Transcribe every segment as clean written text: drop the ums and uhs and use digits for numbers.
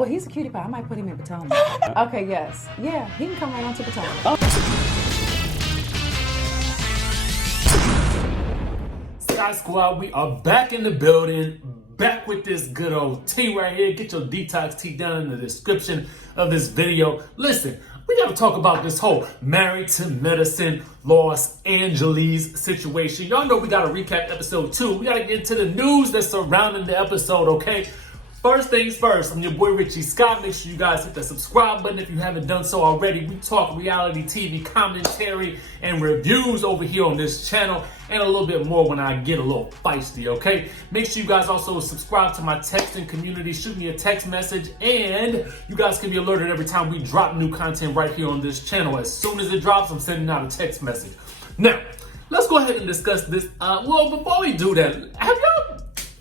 Well, he's a cutie pie. I might put him in Potomac. Okay, yes. Yeah, he can come right on to Potomac. Sky Squad, we are back in the building. Back with this good old tea right here. Get your detox tea down in the description of this video. Listen, we got to talk about this whole Married to Medicine Los Angeles situation. Y'all know we got to recap episode 2. We got to get into the news that's surrounding the episode, okay? First things first, I'm your boy Richie Scott. Make sure you guys hit the subscribe button if you haven't done so already. We talk reality TV commentary and reviews over here on this channel, and a little bit more when I get a little feisty, okay? Make sure you guys also subscribe to my texting community. Shoot me a text message, and you guys can be alerted every time we drop new content right here on this channel. As soon as it drops, I'm sending out a text message. Now, let's go ahead and discuss this. Well, before we do that,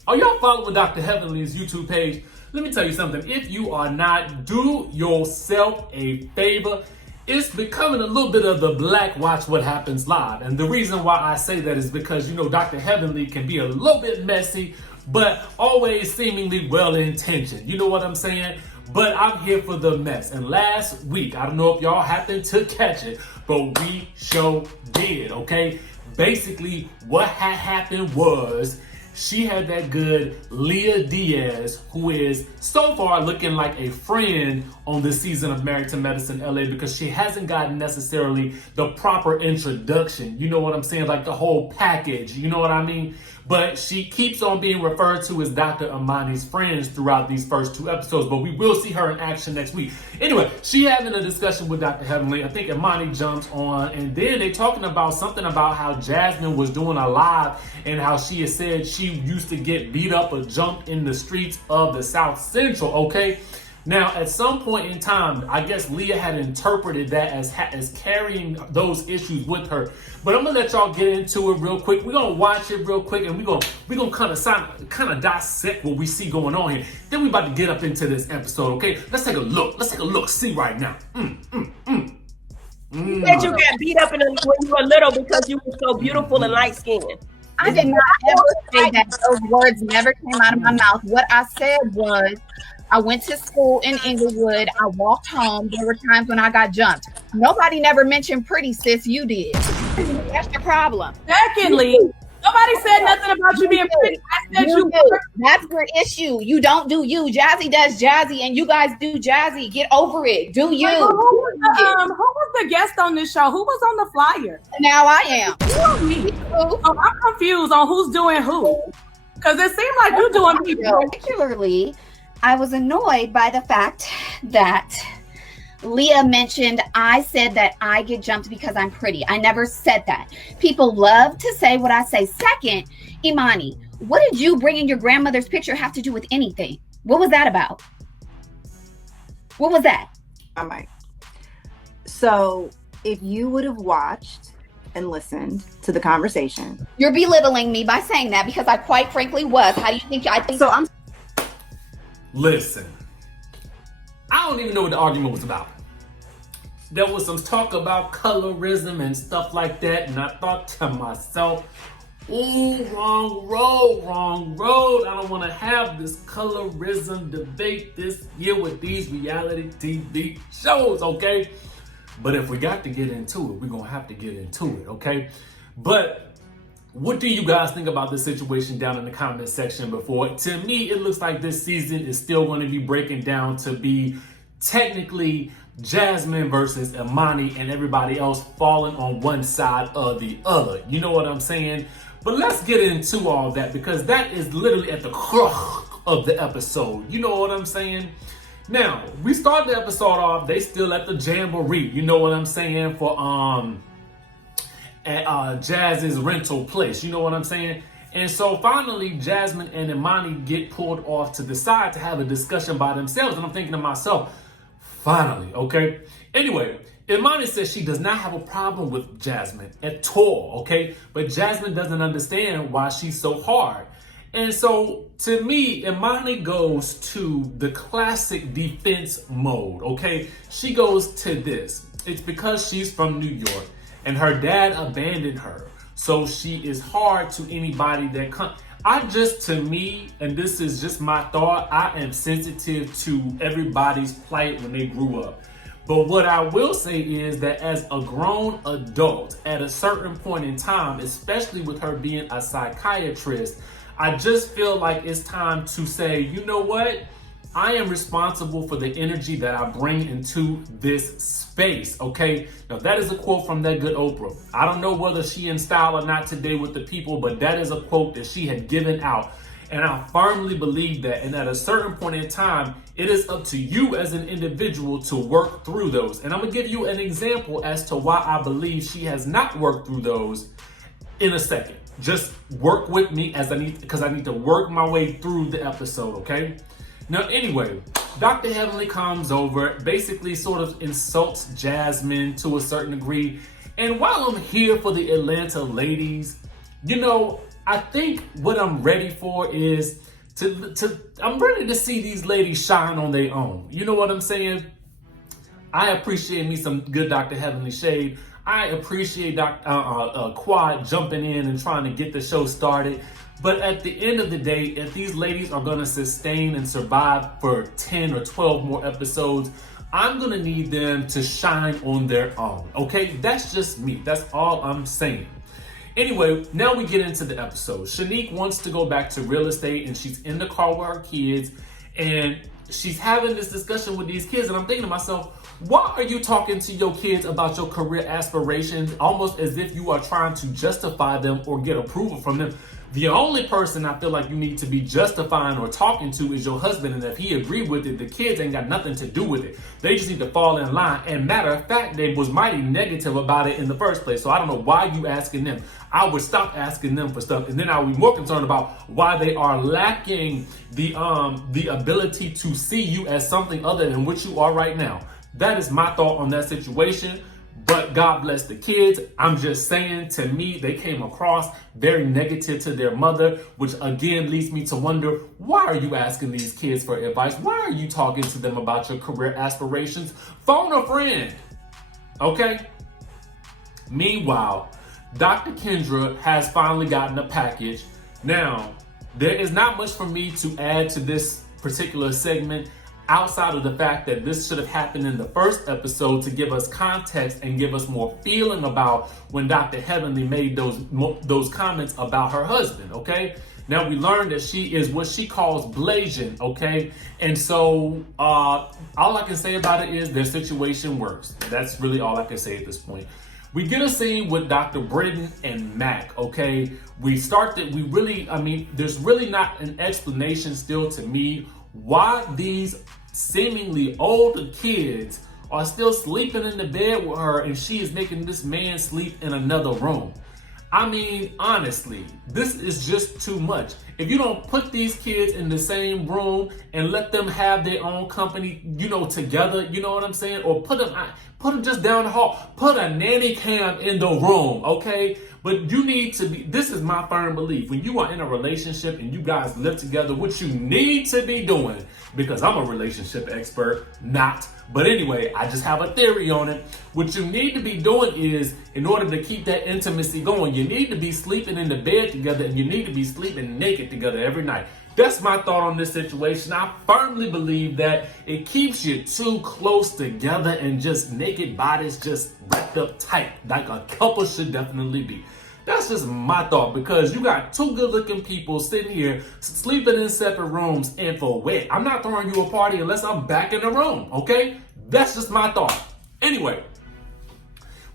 are y'all following Dr. Heavenly's YouTube page? Let me tell you something. If you are not, do yourself a favor. It's becoming a little bit of the Black Watch What Happens Live. And the reason why I say that is because, you know, Dr. Heavenly can be a little bit messy, but always seemingly well-intentioned. You know what I'm saying? But I'm here for the mess. And last week, I don't know if y'all happened to catch it, but we sure did, okay? Basically, what had happened was she had that good Leah Diaz, who is so far looking like a friend on this season of Married to Medicine LA, because she hasn't gotten necessarily the proper introduction. You know what I'm saying? Like the whole package, you know what I mean? But she keeps on being referred to as Dr. Imani's friends throughout these first 2 episodes, but we will see her in action next week. Anyway, she having a discussion with Dr. Heavenly. I think Imani jumps on, and then they talking about something about how Jazmin was doing a live and how she has said she used to get beat up or jumped in the streets of the South Central, okay? Now, at some point in time, I guess Leah had interpreted that as carrying those issues with her. But I'm gonna let y'all get into it real quick. We're gonna watch it real quick, and we're gonna kind of dissect what we see going on here. Then we about to get up into this episode, okay? Let's take a look. Let's take a look. See right now. You said you got beat up when you were little because you were so beautiful and light skinned. I did not ever say that. Those words never came out of my mouth. What I said was, I went to school in Inglewood. I walked home. There were times when I got jumped. Nobody never mentioned pretty, sis. You did. That's your problem. Secondly, nobody said nothing about you being pretty. I said you were. That's your issue. You don't do you. Jazzy does Jazzy, and you guys do Jazzy. Get over it. Do you. Who was the guest on this show? Who was on the flyer? Now I am. Oh, I'm confused on who's doing who. Because it seemed like you're doing people. Particularly, I was annoyed by the fact that Leah mentioned I said that I get jumped because I'm pretty. I never said that. People love to say what I say. Second, Imani, what did you bringing your grandmother's picture have to do with anything? What was that about? What was that? I might. So if you would have watched and listened to the conversation. You're belittling me by saying that, because I quite frankly was. How do you think I think? So I'm. Listen, I don't even know what the argument was about. There was some talk about colorism and stuff like that, and I thought to myself, ooh, wrong road. I don't want to have this colorism debate this year with these reality TV shows, okay? But if we got to get into it, we're going to have to get into it, okay? But what do you guys think about this situation down in the comment section before? To me, it looks like this season is still going to be breaking down to be technically Jazmin versus Imani, and everybody else falling on one side or the other. You know what I'm saying? But let's get into all that, because that is literally at the crux of the episode. You know what I'm saying? Now, we start the episode off, they still at the Jamboree. You know what I'm saying? For at Jazz's rental place, you know what I'm saying? And so finally, Jazmin and Imani get pulled off to the side to have a discussion by themselves. And I'm thinking to myself, finally, okay? Anyway, Imani says she does not have a problem with Jazmin at all, okay? But Jazmin doesn't understand why she's so hard. And so to me, Imani goes to the classic defense mode, okay? She goes to this. It's because she's from New York and her dad abandoned her. So she is hard to anybody that To me, and this is just my thought, I am sensitive to everybody's plight when they grew up. But what I will say is that as a grown adult, at a certain point in time, especially with her being a psychiatrist, I just feel like it's time to say, you know what? I am responsible for the energy that I bring into this space, okay? Now, that is a quote from that good Oprah. I don't know whether she in style or not today with the people, but that is a quote that she had given out. And I firmly believe that. And at a certain point in time, it is up to you as an individual to work through those. And I'm going to give you an example as to why I believe she has not worked through those in a second. Just work with me because I need to work my way through the episode, okay? Now, anyway, Dr. Heavenly comes over, basically sort of insults Jazmin to a certain degree. And while I'm here for the Atlanta ladies, you know, I think what I'm ready for is I'm ready to see these ladies shine on their own. You know what I'm saying? I appreciate me some good Dr. Heavenly shade. I appreciate Quad jumping in and trying to get the show started. But at the end of the day, if these ladies are going to sustain and survive for 10 or 12 more episodes, I'm going to need them to shine on their own. Okay? That's just me. That's all I'm saying. Anyway, now we get into the episode. Shanique wants to go back to real estate and she's in the car with her kids and she's having this discussion with these kids. And I'm thinking to myself, why are you talking to your kids about your career aspirations almost as if you are trying to justify them or get approval from them? The only person I feel like you need to be justifying or talking to is your husband. And if he agreed with it, the kids ain't got nothing to do with it. They just need to fall in line. And matter of fact, they was mighty negative about it in the first place. So I don't know why you asking them. I would stop asking them for stuff. And then I would be more concerned about why they are lacking the ability to see you as something other than what you are right now. That is my thought on that situation. But God bless the kids. I'm just saying, to me, they came across very negative to their mother, which again leads me to wonder, why are you asking these kids for advice? Why are you talking to them about your career aspirations? Phone a friend, okay? Meanwhile, Dr. Kendra has finally gotten a package. Now, there is not much for me to add to this particular segment, outside of the fact that this should have happened in the first episode to give us context and give us more feeling about when Dr. Heavenly made those comments about her husband, okay? Now we learned that she is what she calls blazing, okay? And so all I can say about it is their situation works. That's really all I can say at this point. We get a scene with Dr. Britton and Mac, okay? there's really not an explanation still to me why these seemingly older kids are still sleeping in the bed with her and she is making this man sleep in another room. I mean, honestly, this is just too much. If you don't put these kids in the same room and let them have their own company, together, you know what I'm saying? Or put them just down the hall. Put a nanny cam in the room, okay? But you need to be, this is my firm belief. When you are in a relationship and you guys live together, what you need to be doing, because I'm a relationship expert, not. But anyway, I just have a theory on it. What you need to be doing is, in order to keep that intimacy going, you need to be sleeping in the bed together and you need to be sleeping naked together every night. That's my thought on this situation. I firmly believe that it keeps you too close together and just naked bodies just wrapped up tight, like a couple should definitely be. That's just my thought, because you got two good-looking people sitting here sleeping in separate rooms, and for what? I'm not throwing you a party unless I'm back in the room, okay? That's just my thought. Anyway,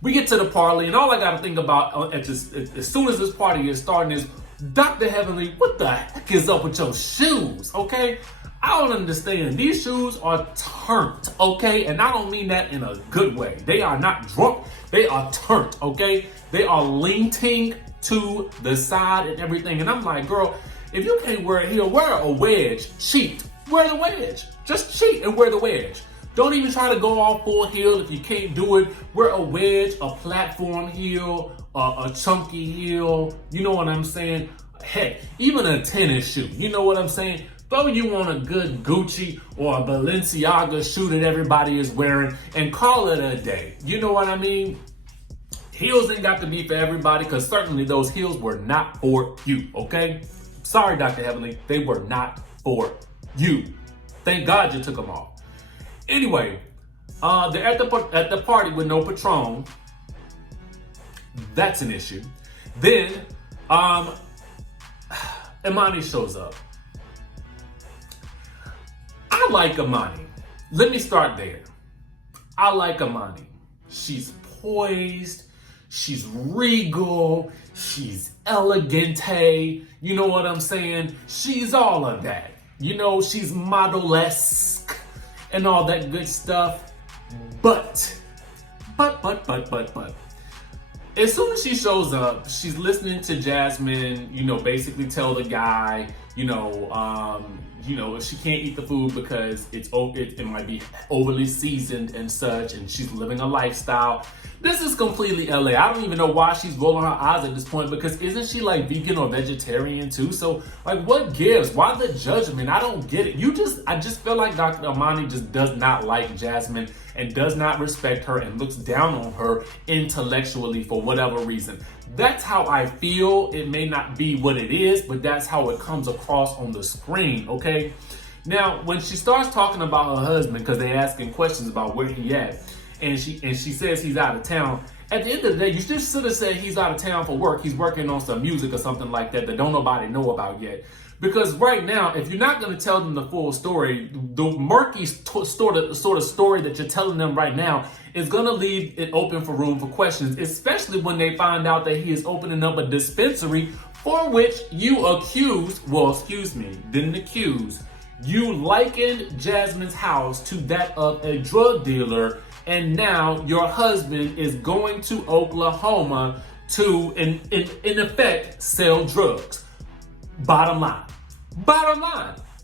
we get to the party, and all I got to think about as soon as this party is starting is, Dr. Heavenly, what the heck is up with your shoes, okay? I don't understand. These shoes are turned, okay? And I don't mean that in a good way. They are not drunk. They are turned, okay? They are leaning to the side and everything. And I'm like, girl, if you can't wear a heel, wear a wedge. Cheat. Wear the wedge. Just cheat and wear the wedge. Don't even try to go all full heel if you can't do it. Wear a wedge, a platform heel, a chunky heel. You know what I'm saying? Heck, even a tennis shoe. You know what I'm saying? Throw you on a good Gucci or a Balenciaga shoe that everybody is wearing and call it a day. You know what I mean? Heels ain't got to be for everybody, because certainly those heels were not for you, okay? Sorry, Dr. Heavenly, they were not for you. Thank God you took them off. Anyway, they're at the party with no Patron. That's an issue. Then, Imani shows up. I like Imani. Let me start there. I like Imani. She's poised. She's regal. She's elegante. You know what I'm saying? She's all of that. You know, she's model-esque and all that good stuff. But. As soon as she shows up, she's listening to Jazmin, you know, basically tell the guy, if she can't eat the food because it might be overly seasoned and such, and she's living a lifestyle. This is completely LA. I don't even know why she's rolling her eyes at this point, because isn't she like vegan or vegetarian too? So like, what gives? Why the judgment? I don't get it. I just feel like Dr. Imani just does not like Jazmin and does not respect her and looks down on her intellectually for whatever reason. That's how I feel. It may not be what it is, but that's how it comes across on the screen, okay? Now, when she starts talking about her husband, because they're asking questions about where he at, and she says he's out of town, at the end of the day, you just should have said he's out of town for work. He's working on some music or something like that don't nobody know about yet. Because right now, if you're not going to tell them the full story, the murky sort of story that you're telling them right now is going to leave it open for room for questions, especially when they find out that he is opening up a dispensary for which you didn't accuse. You likened Jazmin's house to that of a drug dealer, and now your husband is going to Oklahoma to, in effect, sell drugs. Bottom line.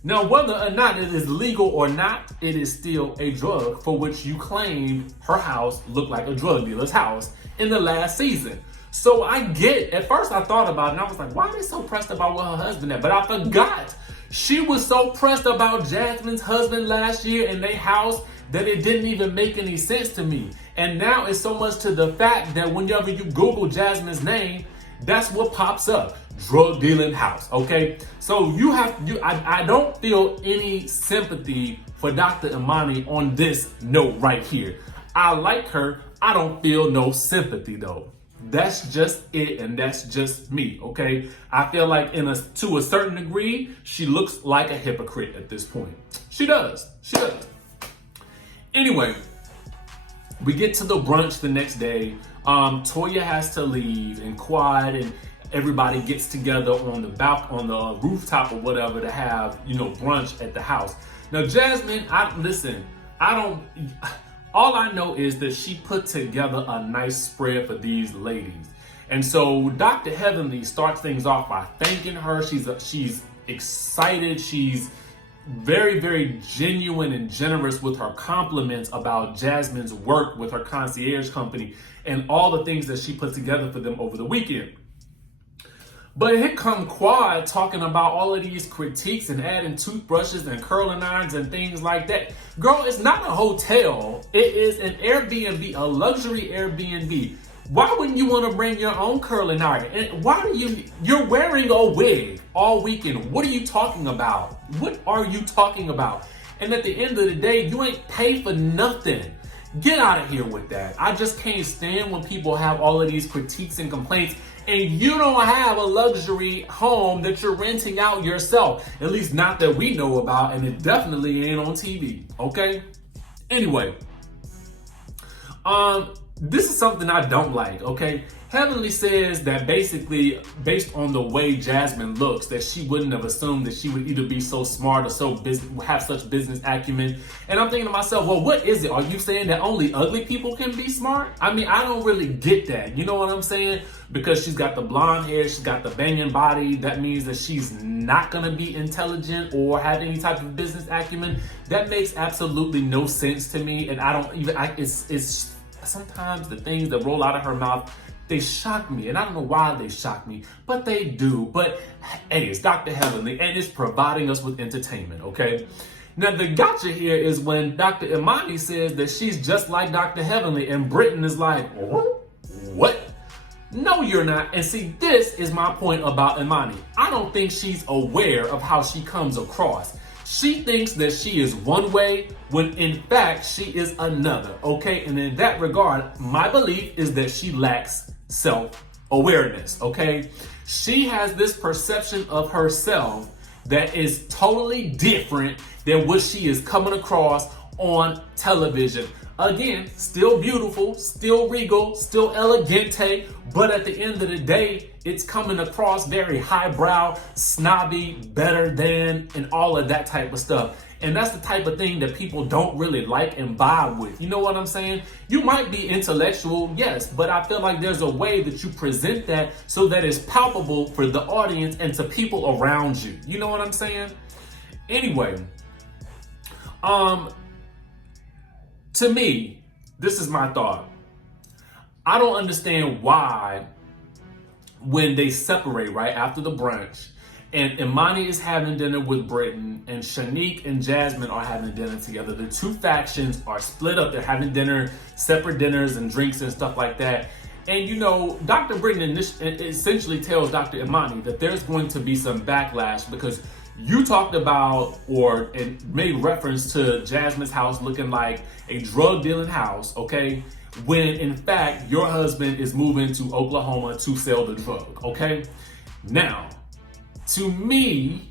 Now, whether or not it is legal or not, it is still a drug for which you claim her house looked like a drug dealer's house in the last season. So I get, at first I thought about it and I was like, why are they so pressed about what her husband had? But I forgot. She was so pressed about Jazmin's husband last year in their house that it didn't even make any sense to me. And now it's so much to the fact that whenever you Google Jazmin's name, that's what pops up. Drug dealing house, okay? So I don't feel any sympathy for Dr. Imani on this note right here. I like her. I don't feel no sympathy though. That's just it, and that's just me, okay? I feel like to a certain degree, she looks like a hypocrite at this point. She does. Anyway, we get to the brunch the next day. Toya has to leave, and Quad and everybody gets together on the rooftop or whatever to have, brunch at the house. Now, Jazmin, all I know is that she put together a nice spread for these ladies. And so Dr. Heavenly starts things off by thanking her. She's excited. She's very, very genuine and generous with her compliments about Jazmin's work with her concierge company and all the things that she put together for them over the weekend. But here come Quad talking about all of these critiques and adding toothbrushes and curling irons and things like that. Girl, it's not a hotel. It is an Airbnb, a luxury Airbnb. Why wouldn't you want to bring your own curling iron? And you're wearing a wig all weekend. What are you talking about? And at the end of the day, you ain't paid for nothing. Get out of here with that. I just can't stand when people have all of these critiques and complaints and you don't have a luxury home that you're renting out yourself. At least not that we know about, and it definitely ain't on TV, okay? Anyway, this is something I don't like, okay? Heavenly says that basically, based on the way Jazmin looks, that she wouldn't have assumed that she would either be so smart or have such business acumen. And I'm thinking to myself, well, what is it? Are you saying that only ugly people can be smart? I mean, I don't really get that. You know what I'm saying? Because she's got the blonde hair, she's got the banging body. That means that she's not gonna be intelligent or have any type of business acumen. That makes absolutely no sense to me. And it's sometimes the things that roll out of her mouth, they shock me, and I don't know why they shock me, but they do. But hey, it's Dr. Heavenly, and it's providing us with entertainment, okay? Now, the gotcha here is when Dr. Imani says that she's just like Dr. Heavenly, and Britain is like, what? No, you're not. And see, this is my point about Imani. I don't think she's aware of how she comes across. She thinks that she is one way when in fact she is another, okay? And in that regard, my belief is that she lacks self-awareness, okay? She has this perception of herself that is totally different than what she is coming across on television. Again, still beautiful, still regal, still elegante, but at the end of the day, it's coming across very highbrow, snobby, better than, and all of that type of stuff. And that's the type of thing that people don't really like and vibe with. You know what I'm saying? You might be intellectual, yes, but I feel like there's a way that you present that so that it's palpable for the audience and to people around you. You know what I'm saying? Anyway, to me, this is my thought. I don't understand why when they separate right after the brunch and Imani is having dinner with Britton and Shanique and Jazmin are having dinner together. The two factions are split up. They're having dinner, separate dinners and drinks and stuff like that. And you know, Dr. Britton essentially tells Dr. Imani that there's going to be some backlash because you talked about and made reference to Jazmin's house looking like a drug dealing house, okay? When in fact, your husband is moving to Oklahoma to sell the drug, okay? Now, to me,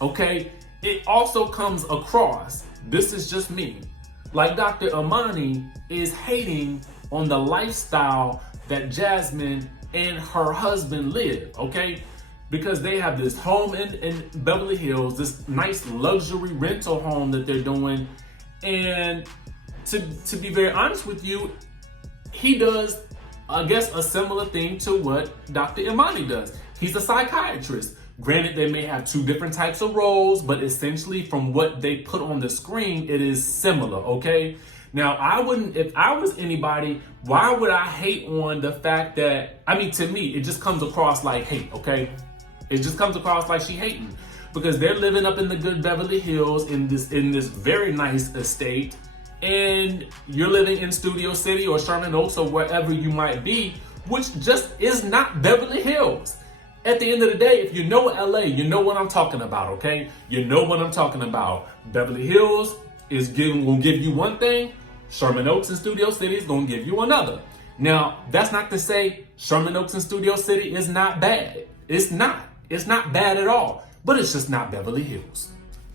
okay, it also comes across, this is just me, like Dr. Imani is hating on the lifestyle that Jazmin and her husband live, okay? Because they have this home in Beverly Hills, this nice luxury rental home that they're doing. And to be very honest with you, he does, I guess, a similar thing to what Dr. Imani does. He's a psychiatrist. Granted, they may have two different types of roles, but essentially from what they put on the screen, it is similar, okay? Now, I wouldn't, if I was anybody, why would I hate on the fact that, I mean, to me, it just comes across like hate, okay? It just comes across like she hating because they're living up in the good Beverly Hills in this very nice estate, and you're living in Studio City or Sherman Oaks or wherever you might be, which just is not Beverly Hills. At the end of the day, if you know LA, you know what I'm talking about, okay? You know what I'm talking about. Beverly Hills is gonna give you one thing, Sherman Oaks and Studio City is gonna give you another. Now, that's not to say Sherman Oaks and Studio City is not bad. It's not. It's not bad at all, but it's just not Beverly Hills.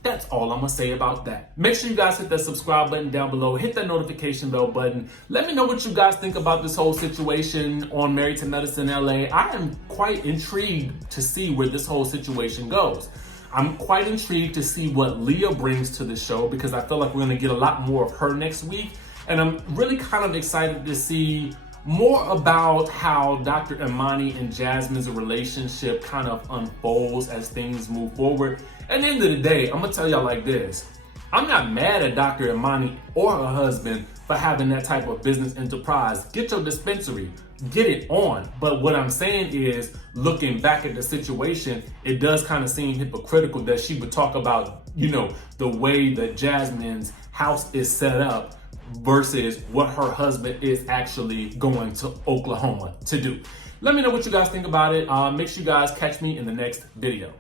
That's all I'm gonna say about that. Make sure you guys hit that subscribe button down below, hit that notification bell button. Let me know what you guys think about this whole situation on Married to Medicine LA. I am quite intrigued to see where this whole situation goes. I'm quite intrigued to see what Leah brings to the show because I feel like we're gonna get a lot more of her next week. And I'm really kind of excited to see more about how Dr. Imani and Jazmin's relationship kind of unfolds as things move forward. At the end of the day, I'm gonna tell y'all like this. I'm not mad at Dr. Imani or her husband for having that type of business enterprise. Get your dispensary, get it on. But what I'm saying is, looking back at the situation, it does kind of seem hypocritical that she would talk about, you know, the way that Jazmin's house is set up versus what her husband is actually going to Oklahoma to do. Let me know what you guys think about it. Make sure you guys catch me in the next video.